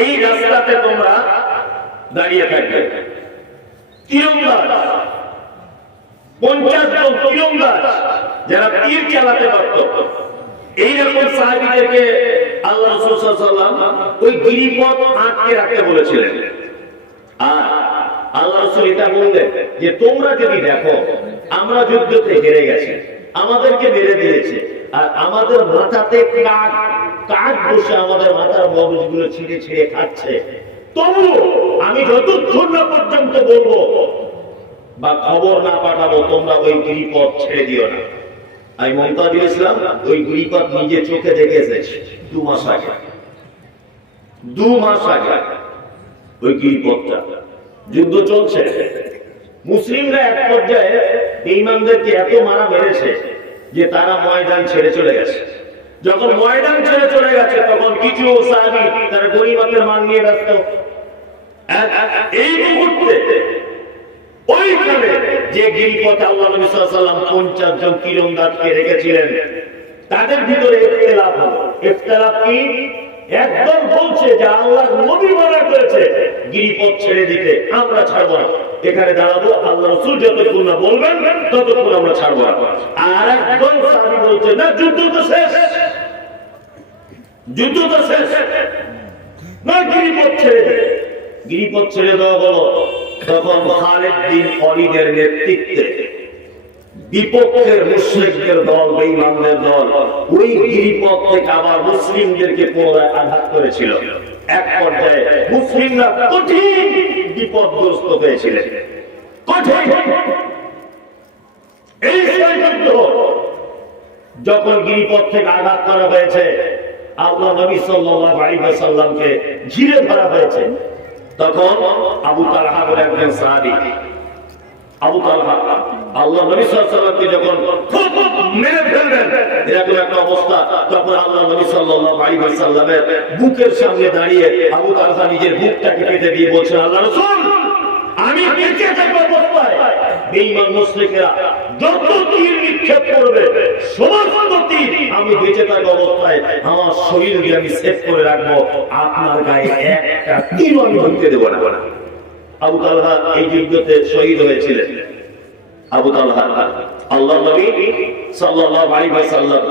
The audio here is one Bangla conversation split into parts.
এই রাস্তাতে তোমরা দাঁড়িয়ে থাকবে। তীরন্দাজ 50 জন তীরন্দাজ যারা তীর চালাতে পারত, এইরকম সাহাবীদেরকে আল্লাহ রাসূল সাল্লাল্লাহু আলাইহি ওয়াসাল্লাম ওই গিরিপথ আটকে রাখতে বলেছিলেন। আর আল্লাহ রাসূল এটা বললেন যে তোমরা যদি দেখো আমরা যুদ্ধতে হেরে গেছি, আমাদেরকে মেরে দিয়েছে, আর আমাদের মাথাতে কাক বসে আমাদের মাথার মগজগুলো ছিঁড়ে ছিঁড়ে খাচ্ছে, তবু আমি যতক্ষণ না পর্যন্ত বলবো বা খবর না পাঠাবো তোমরা ওই গিরিপথ ছেড়ে দিও না। আমি মুমতাজুল ইসলাম ওই গিরিপথ নিজে চোখে দেখে এসেছি 2 মাস আগে। 2 মাস আগে ওই গিরিপথটা যুদ্ধ চলছে। মুসলিমরা এক পর্যায়ে বেঈমানদেরকে এত মারা মেরেছে যে তারা ময়দান ছেড়ে চলে গেছে। যখন ময়দান ছেড়ে চলে গেছে তখন কিছু সাহাবী তারা গনিমতের মান নিয়ে ব্যস্ত। এই মুহূর্তে ওইখানে যে গিরিপথে আল্লাহ নবী সাল্লাল্লাহু আলাইহি ওয়াসাল্লাম 50 জন তীরন্দাজকে রেখেছিলেন তাদের ভিতরে ইখতিলাফ হলো। ইখতিলাফ কি? একদম বলছে যে আল্লাহর নবী মানা করেছে গিরিপথ ছেড়ে দিতে, আমরা ছাড়বো না, এখানে দাঁড়াবো, আল্লাহ রাসূল যতক্ষণ না বলবেন ততক্ষণ আমরা ছাড়বো না। আর একজন সাহাবী বলছে না, যুদ্ধ তো শেষ, যুদ্ধ তো শেষ, না গিরিপথ ছেড়ে দে। গিরিপথ ছেড়ে দেওয়া হলো। তখন খালিদ বিন ওয়ালিদের নেতৃত্বে বিপক্ষের মুশরিকদের দল, বেঈমানদের দল ওই গিরিপথ থেকে আবার মুসলিমদেরকে পুনরায় আঘাত করেছিল। এক পর্যায়ে মুসলিমরা কঠিন বিপদগ্রস্ত হয়েছিলেন। কঠিন এই যুদ্ধ যখন গিরিপথ থেকে আঘাত করা হয়েছে, আল্লাহ নবী সাল্লাল্লাহু আলাইহি ওয়াসাল্লামকে ঘিরে ধরা হয়েছে। তখন আবু তালহা বলে একজন সাহাবী, আবু তালহা আল্লাহ নবী সাল্লাল্লাহু আলাইহি ওয়াসাল্লামকে যখন মেরে ফেললেন এরকম একটা অবস্থা, তখন আল্লাহ নবী সাল্লাল্লাহু আলাইহি ওয়াসাল্লামের বুকের সামনে দাঁড়িয়ে আবু তালহা নিজের বুকটাকে কেটে দিয়ে বলছেন, আল্লাহ রাসূল আমি বেঁচে থাকা অবস্থায় বেঈমান মুশরিকরা যত তীর নিক্ষেপ করবে সমস্ত তীর আমি বেঁচে থাকা অবস্থায় আমার শরীরকে আমি সেভ করে রাখবো, আপনার গায়ে একটা তীর আমি ঢুকতে দেব না। আবু তালহা এই যুদ্ধতে শহীদ হয়েছিলেন। আবু তালহা আল্লাহর নবী সাল্লাল্লাহু আলাইহি ওয়াসাল্লাম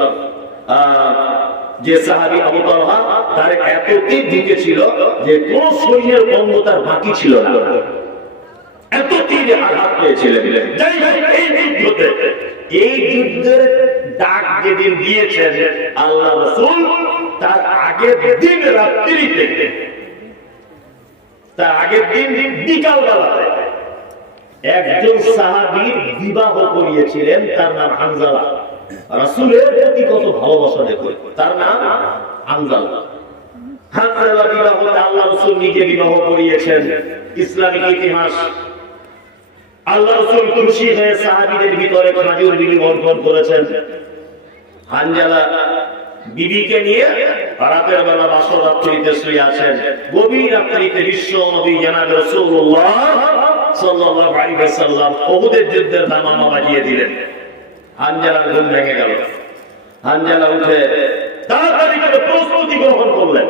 যে সাহাবী আবু তালহা তার এত তীর ঢুকেছিল যে কোন শরীরের অঙ্গ তার বাকি ছিল না, এত তীরে আঘাত পেয়েছিলেন। এই যুদ্ধের ডাক যেদিন দিয়েছেন আল্লাহ রাসূল, তার আগের দিন রাত্রিতে, তার আগের দিন বিকাল বেলাতে একজন সাহাবীর বিবাহ করিয়েছিলেন, তার নাম হানজালা। রাসূলের প্রতি কত ভালোবাসা দেখুন, তার নাম হানজালা। হানজালা বিবাহতে আল্লাহ রাসূল নিজে বিবাহ করিয়েছেন। ইসলামিক ইতিহাস আল্লাহ রাসূল খুশি হয়ে সাহাবীদের ভিতরে খেজুর বিলি করেছেন। হানজালা বিবিকে নিয়ে রাতের বেলা বাসর রাত্রিতে শুয়ে আছেন। গভীর রাত্রিতে বিশ্ব নবী জনাব রাসূলুল্লাহ সাল্লাল্লাহু আলাইহি ওয়াসাল্লাম উহুদের যুদ্ধের দামামা বাজিয়ে দিলেন। হানজালার ঘুম ভেঙে গেল। হানজালা উঠে তাড়াতাড়ি করে প্রস্তুতি গ্রহণ করলেন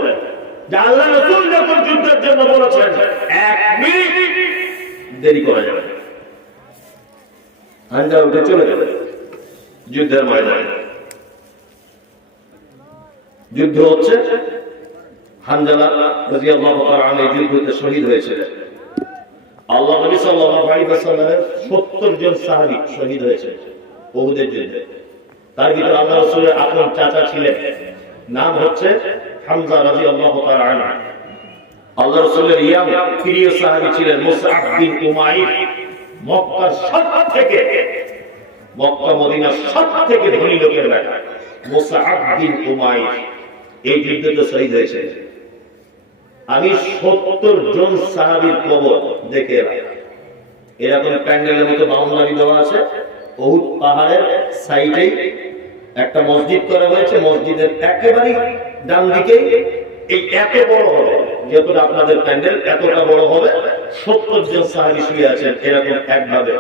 যে আল্লাহ রাসূল যখন যুদ্ধের জন্য বলেছেন 1 মিনিট দেরি করা যাবে না। হানজালা উঠে চলে গেল যুদ্ধের ময়দানে। যুদ্ধ হচ্ছে, হানজালা রাদিয়াল্লাহু তাআলা আনহু যুদ্ধে শহীদ হয়েছিলেন। আল্লাহ নবী সাল্লাল্লাহু আলাইহি ওয়াসাল্লামের 70 জন সাহাবী শহীদ হয়েছে উহুদের যুদ্ধে। তার ভিতরে আল্লাহ রাসূলের আপন চাচা ছিলেন, নাম হচ্ছে হামজা রাদিয়াল্লাহু তাআলা আনহু। আল্লাহ রাসূলের ইয়াম প্রিয় সাহাবী ছিলেন মুসআব বিন উমাইর। মক্কার সবথেকে, মক্কা মদিনার সবথেকে ধনী লোকের বেটা মুসআব বিন উমাইর এই যুদ্ধে শহীদ হয়েছে। আমি 70 জন সাহাবীর কবর দেখে এলাম। এরকম প্যান্ডেলের মতো বাউন্ডারি দেওয়া আছে, উহুদ পাহাড়ের সাইডে একটা মসজিদ করা হয়েছে। মসজিদের একেবারে ডান দিকে এই এত বড় হবে, যেহেতু আপনাদের প্যান্ডেল এতটা বড় হবে, 70 জন সাহাবী শুয়ে আছেন এরকম একভাবে।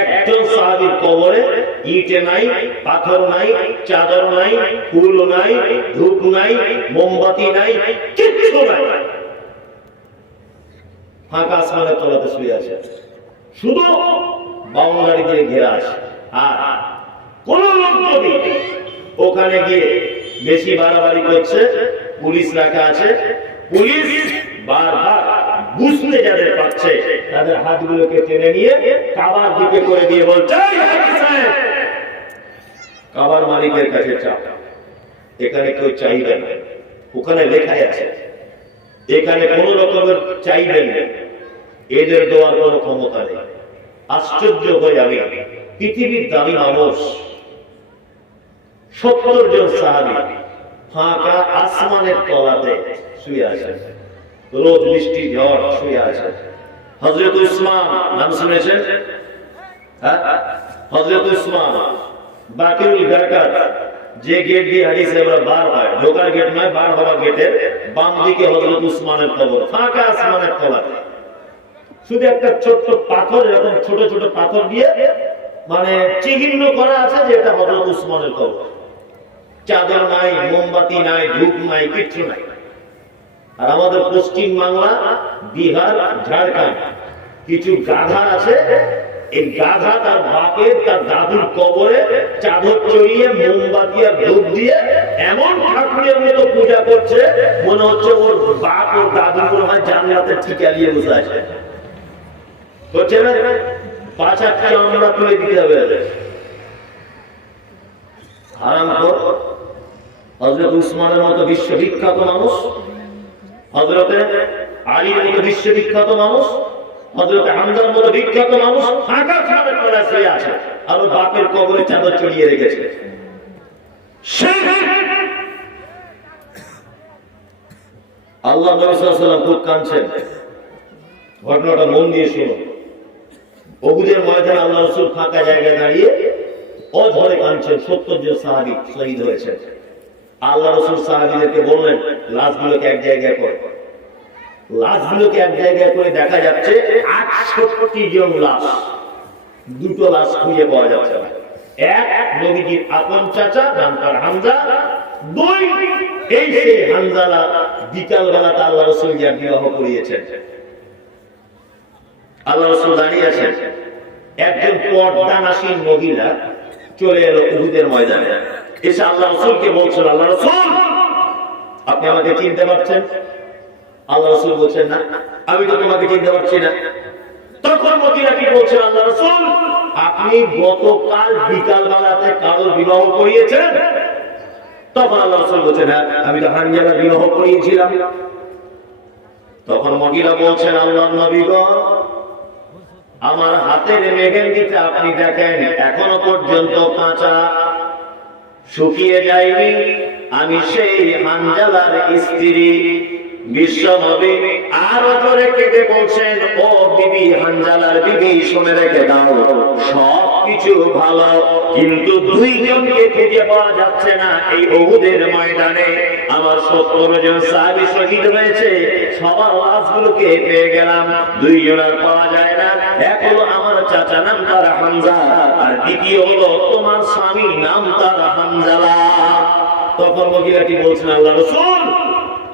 একজন সাহাবীর কবরে ইটে নাই, পাথর নাই, চাদর নাই, ফুল নাই, ধূপ নাই, মোমবাতি নাই, কিচ্ছু নাই। ফাঁকা আসমানের তলাতে শুয়ে আছে, শুধু বাউন্ডারি দিয়ে ঘেরা আছে। আর কোন লোক যদি ওখানে গিয়ে বেশি বাড়াবাড়ি করছে, পুলিশ রাখা আছে, পুলিশ বারবার বুঝতে যাদের পাচ্ছে তাদের হাতগুলোকে টেনে নিয়ে কাবার দিকে করে দিয়ে বলছে, কাবার মালিকের কাছে চাপ। এখানে কেউ চাইবে না, ওখানে লেখাই আছে এখানে কোন রকমের চাইবেন না, এদের দেওয়ার কোন ক্ষমতা নেই। আশ্চর্য হয়ে আমি পৃথিবীর দামি মানুষ 70 জন সাহাবী ফাঁকা আসমানের তলাতে শুয়ে আছে, রোদ বৃষ্টি ঝড় শুয়ে আছে। হযরত উসমান নাম শুনেছেন? হযরত উসমান বাকিরুল গারকাত, যে গেট দিয়ে হাদিসে আমরা বার হয়, ঢোকার গেট নয়, বার হওয়া গেটের বাম দিকে হযরত উসমানের কবর, ফাঁকা আসমানের তলাতে। শুধু একটা ছোট্ট পাথর, এরকম ছোট ছোট পাথর দিয়ে মানে চিহ্ন করা আছে যে এটা হযরত উসমানের কবর। চাদর নাই, মোমবাতি নাই, ধূপ নাই, কিচ্ছু নাই। আর আমাদের পশ্চিম বাংলা, বিহার, ঝাড়খণ্ড কিছু গাধা আছে, এই গাধা তার বাপের তার দাদুর কবরে চাদর চড়িয়ে মোমবাতি আর ধূপ দিয়ে এমন ঠাকুরের মতো পূজা করছে, মনে হচ্ছে ওর বাপ ওর দাদু মনে হয় জান্নাতে ঠিকালিয়ে বসে আছে। করছে না? পাঁচা চামড়া তুলে দিতে হবে। হারামখোর। হযরত উসমানের মতো বিশ্ববিখ্যাত মানুষ, হযরত আলীর মতো বিশ্ববিখ্যাত মানুষ, হযরত হামজার মতো বিখ্যাত মানুষ ফাঁকা খামের তলায় শুয়ে আছে, আর ওর বাপের কবরে চাদর চড়িয়ে রেখেছে। আল্লাহ নবী সাল্লাল্লাহু আলাইহি ওয়াসাল্লাম খুব কাঁদছেন। ঘটনাটা মন দিয়ে শুনুন। উহুদের ময়দানে আল্লাহ রাসূল ফাঁকা জায়গায় দাঁড়িয়ে অঝরে কাঁদছেন। 70 জন সাহাবী শহীদ হয়েছে। আল্লাহ রাসূল সাহাবীদেরকে বললেন, লাশগুলোকে এক জায়গায় করো। লাশগুলোকে এক জায়গায় করে দেখা যাচ্ছে 68 জন লাশ, দুটো লাশ খুঁজে পাওয়া যাচ্ছে না। এক নবীজির আপন চাচা, নাম তার হামজা। দুই এই সেই হামজালা বিকাল বেলাতে আল্লাহ রাসূল যার বিবাহ করিয়েছেন। আল্লাহ রাসূল দাঁড়িয়ে আছেন, একজন পর্দানাসীন মহিলা চলে এলো উহুদের ময়দানে, এসে আল্লাহ রাসূলকে বলছেন, আল্লাহ রাসূল আপনি আমাকে চিনতে পারছেন? আল্লাহ রাসূল বলছেন, না আমি তো তোমাকে চিনতে পারছি না। তখন মহিলা কি বলছেন, আল্লাহ রাসূল আপনি গতকাল বিকাল বেলাতে কারো বিবাহ করিয়েছেন? তখন আল্লাহ রাসূল বলছেন, হ্যাঁ আমি তো হানজালা বিবাহ করিয়েছিলাম। তখন মহিলা বলছেন, আল্লাহর নবী গো, আমার হাতের মেহেন্দিটা আপনি দেখেন এখনো পর্যন্ত কাঁচা, শুকিয়ে যায়নি। আমি সেই হানজালার স্ত্রী। বিশ্বনবী আরো জোরে কেঁদে বলছেন, ও বিবি হানজালার বিবি, শুনে রেখে দাও, সবকিছু ভালো, কিন্তু দুইজনকে খুঁজে পাওয়া যাচ্ছে না এই উহুদের ময়দানে। আমার 70 জন সাহাবী শহীদ হয়েছে, সবার লাশগুলোকে পেয়ে গেলাম, দুইজনের পাওয়া যায় না। এক হলো আমার চাচা, নাম তার হামজা, আর দ্বিতীয় হলো তোমার স্বামী, নাম তার হানজালা। তখন মহিলাটি বলছেন, আল্লাহ রাসূল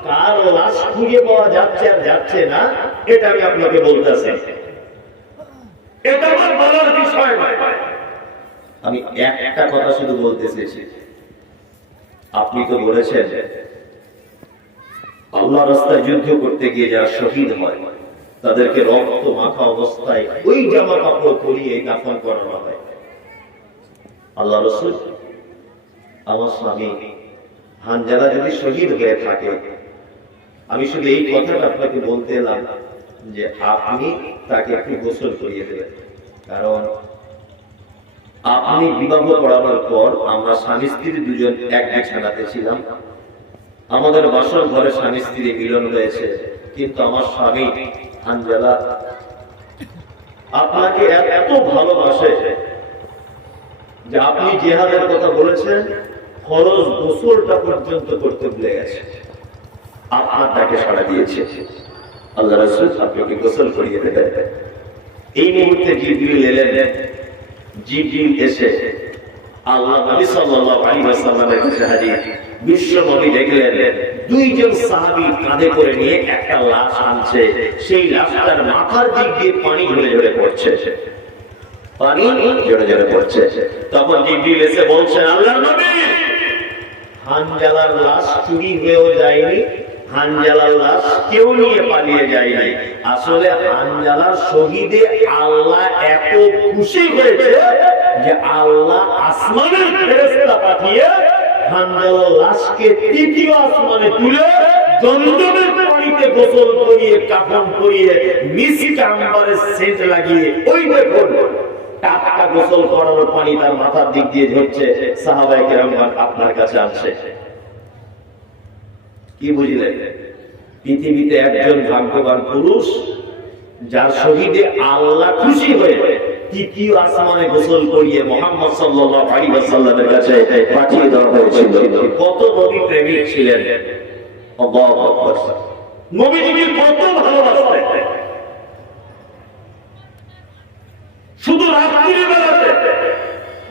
কার লাশ খুঁজে পাওয়া যাচ্ছে আর যাচ্ছে না, এটা আমি আপনাকে বলতেছি, এটা আমার বলার বিষয় নয়। আমি একটা কথা শুধু বলতে চেয়েছি, আপনি তো বলেছেন আল্লাহর রাস্তায় যুদ্ধ করতে গিয়ে যারা শহীদ হয় তাদেরকে রক্ত মাখা অবস্থায় ওই জামা কাপড় পরিয়ে দাফন করানো হয়। আল্লাহ রাসূল আমার স্বামী হানজালা যদি শহীদ হয়ে থাকে, আমি শুধু এই কথাটা আপনাকে বলতে এলাম যে আপনি তাকে একটু গোসল করিয়ে দেবেন, কারণ আপনি বিবাহ করাবার পর আমরা স্বামী স্ত্রী দুজন এক বিছানাতে ছিলাম, আমাদের বাসর ঘরে স্বামী স্ত্রী মিলন হয়েছে, কিন্তু আমার স্বামী হানজালা আপনাকে এত ভালোবাসে যে আপনি জিহাদের কথা বলেছেন, ফরজ গোসলটা পর্যন্ত করতে ভুলে গেছে, আপনার তাকে সাড়া দিয়েছে। আল্লাহ রাসূল আপনাকে গোসল করিয়ে দেবেন। এই মুহূর্তে জিবরিল এলেন। জিবরিল এসে আল্লাহ নবী সাল্লাল্লাহু আলাইহি ওয়াসাল্লামের কাছে হাজির। বিশ্ব নবী দেখলেন দুইজন সাহাবী কাঁধে করে নিয়ে একটা লাশ আনছে, সেই লাশটার মাথার দিক দিয়ে পানি ঝরে ঝরে পড়ছে, পানি ঝরে ঝরে পড়ছে। তখন জিবরিল এসে বলছেন, আল্লাহর নবী, হানজালার লাশ চুরি হয়েও যায়নি, হানজালার লাশ কেউ নিয়ে পালিয়ে যায় নাই। আসলে হানজালার শহীদে আল্লাহ এত খুশি হয়েছে যে আল্লাহ আসমানের ফেরেশতা পাঠিয়ে হানজালার লাশকে তৃতীয় আসমানে তুলে জমজমের পানিতে গোসল করিয়ে কাফন করিয়ে মিসক আম্বারের সেন্ট লাগিয়ে ওই দেখুন টাটকা গোসল করানোর পানি তার মাথার দিক দিয়ে ঝরছে, সাহাবায়ে কেরামগণ আপনার কাছে আসছে। কি বুঝলেন? পৃথিবীতে একজন ভাগ্যবান পুরুষ যার শহীদে আল্লাহ খুশি হয়ে তৃতীয় আসমানে গোসল করিয়ে মুহাম্মদ সাল্লাল্লাহু আলাইহি ওয়াসাল্লামের কাছে পাঠিয়ে দেওয়া হয়েছিল। কত নবী প্রেমিক ছিলেন, আল্লাহু আকবার। নবীজিকে কত ভালোবাসতেন। শুধু রাত্রির বেলাতে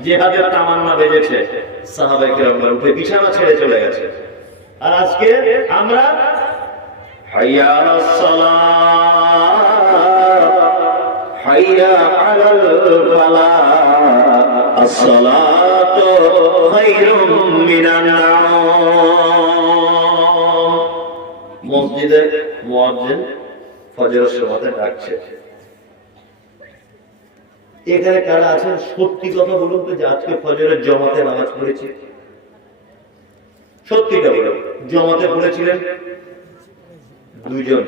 জিহাদের তামান্না বেজেছে, সাহাবায়ে কেরামরা উঠে বিছানা ছেড়ে চলে গেছে। আর আজকে আমরা হাইয়া আলাস সালাহ, হাইয়া আলাল ফালাহ, আসসালাতু খায়রুম মিনান নাওম। মসজিদে মুয়াজ্জিন ফজরের সময় ডাকছে। এখানে কারা আছেন সত্যি কথা বলুন তো, যে আজকে ফজরের জামাতে নামাজ পড়েছে? সত্যিটা বলুন, জামাতে পড়েছিলেন? 2 জন,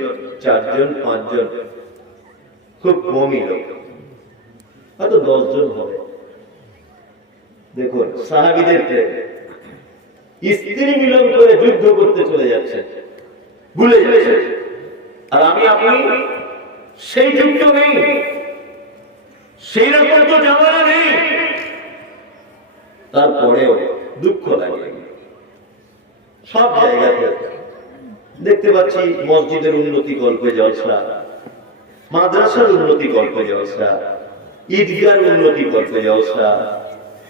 4 জন, 5 জন, খুব কমই লোক, হয়তো 10 জন হবে। দেখুন সাহাবীদের স্ত্রী মিলন করে যুদ্ধ করতে চলে যাচ্ছে, ভুলে যাচ্ছে। আর আমি আপনি সেই যুদ্ধ নেই, সেই রকম তো জামানা নেই, তারপরেও দুঃখ লাগে। সব জায়গাতে দেখতে পাচ্ছি মসজিদের উন্নতি গল্পে জলসা, মাদ্রাসার উন্নতি গল্পে জলসা, ঈদগার উন্নতি গল্পে জলসা,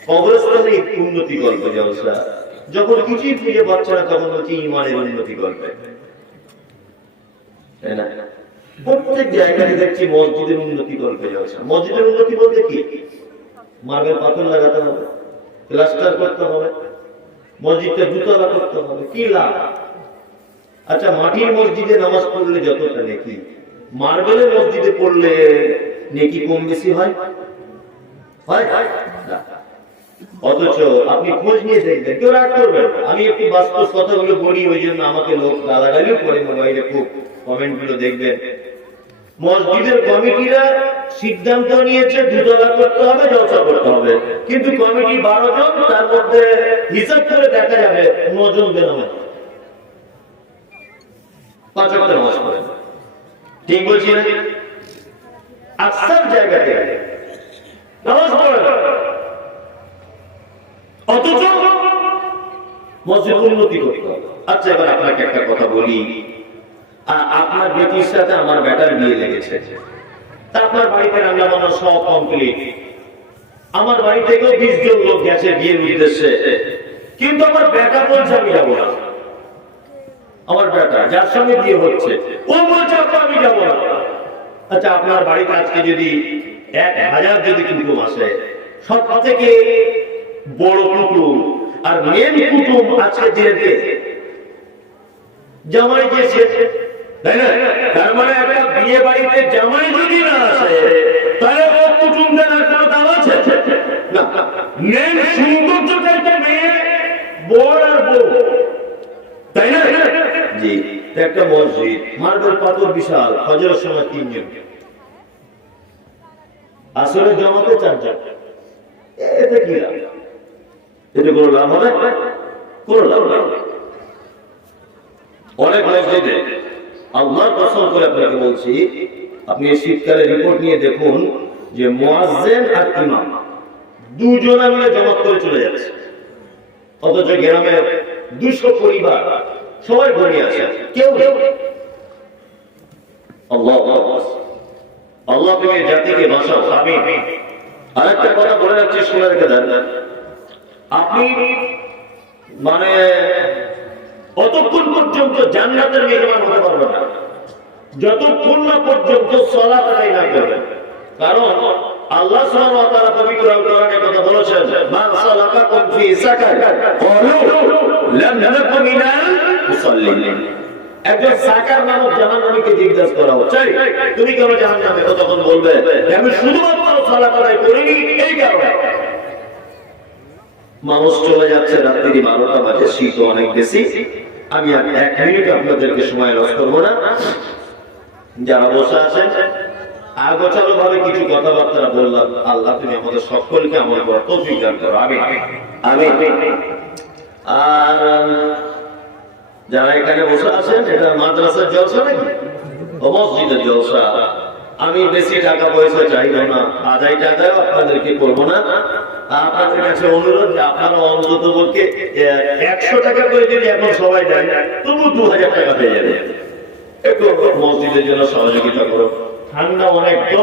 কবরস্থানের উন্নতি গল্পে জলসা। যখন কিছুই খুঁজে পাচ্ছে না তখন হচ্ছে ইমানের উন্নতি গল্পে, তাই না? প্রত্যেক জায়গায় দেখছি মসজিদের উন্নতি গল্পে জলসা। মসজিদের উন্নতি বলতে কি? মার্বেল পাথর লাগাতে হবে, প্লাস্টার করতে হবে, মসজিদটা দুতলা করতে হবে, কি লাভ? আচ্ছা মাটির মসজিদে নামাজ পড়লে যতটা নেকি, মার্বেলের মসজিদে পড়লে নেকি কম বেশি হয়? না। অথচ আপনি খোঁজ নিয়ে দেখবেন, কেউ রাগ করবেন, আমি একটু বাস্তব কথাগুলো বলি, ওই জন্য আমাকে লোক গালাগালিও করে মোবাইলে, খুব কমেন্ট গুলো দেখবেন। মসজিদের কমিটিরা সিদ্ধান্ত নিয়েছে দুতলা করতে হবে, জলসা করতে হবে, কিন্তু কমিটি 12 জন, তার মধ্যে হিসাব করে দেখা যাবে 9 জন বেনামাজ, 5 ওয়াক্ত নামাজ পড়ে। ঠিক বলছি না? আকসার জায়গাতে নামাজ পড়ে না, অথচ মসজিদ উন্নতি করতে হবে। আচ্ছা এবার আপনাকে একটা কথা বলি, আপনার বেটির সাথে আমার বেটার বিয়ে লেগেছে, তা আপনার বাড়িতে রান্না বান্না সব কমপ্লিট, আমার বাড়ি থেকেও 20 জন লোক গেছে বিয়ের উদ্দেশ্যে, কিন্তু আমার বেটা বলছে আমি যাবো না। আমার বেটা যার সঙ্গে বিয়ে হচ্ছে ও বলছে আমি যাবো না। আচ্ছা আপনার বাড়িতে আজকে যদি 1000 যদি কুটুম আসে, সব থেকে বড় কুটুম আর মেন কুটুম আছে যে জামাই গেছে, তাই না? তার মানে একটা বিয়ে বাড়িতে জামাই যদি না আসে তাহলে ও কুটুমদের আর কোনো দাম আছে না। মেন সৌন্দর্যটা মেয়ে, বর আর বউ, তাই না? জি। একটা মসজিদ, মার্বেল পাথর বিশাল, ফজরের সময় 3 জন, আসলে জমাতে 4 জন, এতে কি লাভ? এতে কোনো লাভ হবে? কোনো লাভ নেই। অনেক মসজিদে আল্লাহর কসম করে আপনাকে বলছি, আপনি শীতকালে রিপোর্ট নিয়ে দেখুন যে মুয়াজ্জিন আর ইমাম 2 জনে মিলে জামাত করে চলে যাচ্ছে, অথচ গ্রামে 200 পরিবার সবাই ঘুমিয়ে আছে, কেউ আল্লাহ তুমি জাতিকে বাঁচাও, আমিন। আরেকটা কথা বলে রাখছি, শুনে রেখে দেন, আপনি মানে অতক্ষণ পর্যন্ত জান্নাতের মেহমান হতে পারবেন না যতক্ষণ না পর্যন্ত সালাত আদায় না করবেন। কারণ আল্লাহ সুবহানাহু ওয়া তাআলা পবিত্র আল কোরআনে কথা বলেছেন, মান সালাকাকুম ফি সাকার ক্বালু লাম নাকু মিনাল মুসাল্লিন। একজন সাকার নামক জাহান্নামীকে জিজ্ঞাসা করা হচ্ছে, তুমি কেন জাহান্নামে? ও তখন বলবে, আমি শুধুমাত্র সালাত আদায় করিনি এই কারণে। মানুষ চলে যাচ্ছে, রাত্রি 12টা বাজে, শীত অনেক বেশি। আমি আর 1 মিনিট আপনাদেরকে সময় লস করবো না। যারা বসে আছেন আগোছালো ভাবে কিছু কথাবার্তা বললাম। আল্লাহ তুমি আমাদের সকলকে আমল করার তৌফিক দান করো, আমিন আমিন। আর যারা এখানে বসে আছেন, এটা মাদ্রাসার জলসা নাকি মসজিদের জলসা? আমি বেশি টাকা পয়সা চাইব না, আদায় টাকাও আপনাদেরকে করবো না। আপনাদের কাছে অনুরোধ যে আপনারা অন্তত পক্ষে 100 টাকা করে যদি এখন সবাই দেয়, তবু 2000 টাকা পেয়ে যাবে। একটু মসজিদের জন্য সহযোগিতা করো। ঠান্ডা অনেক তো।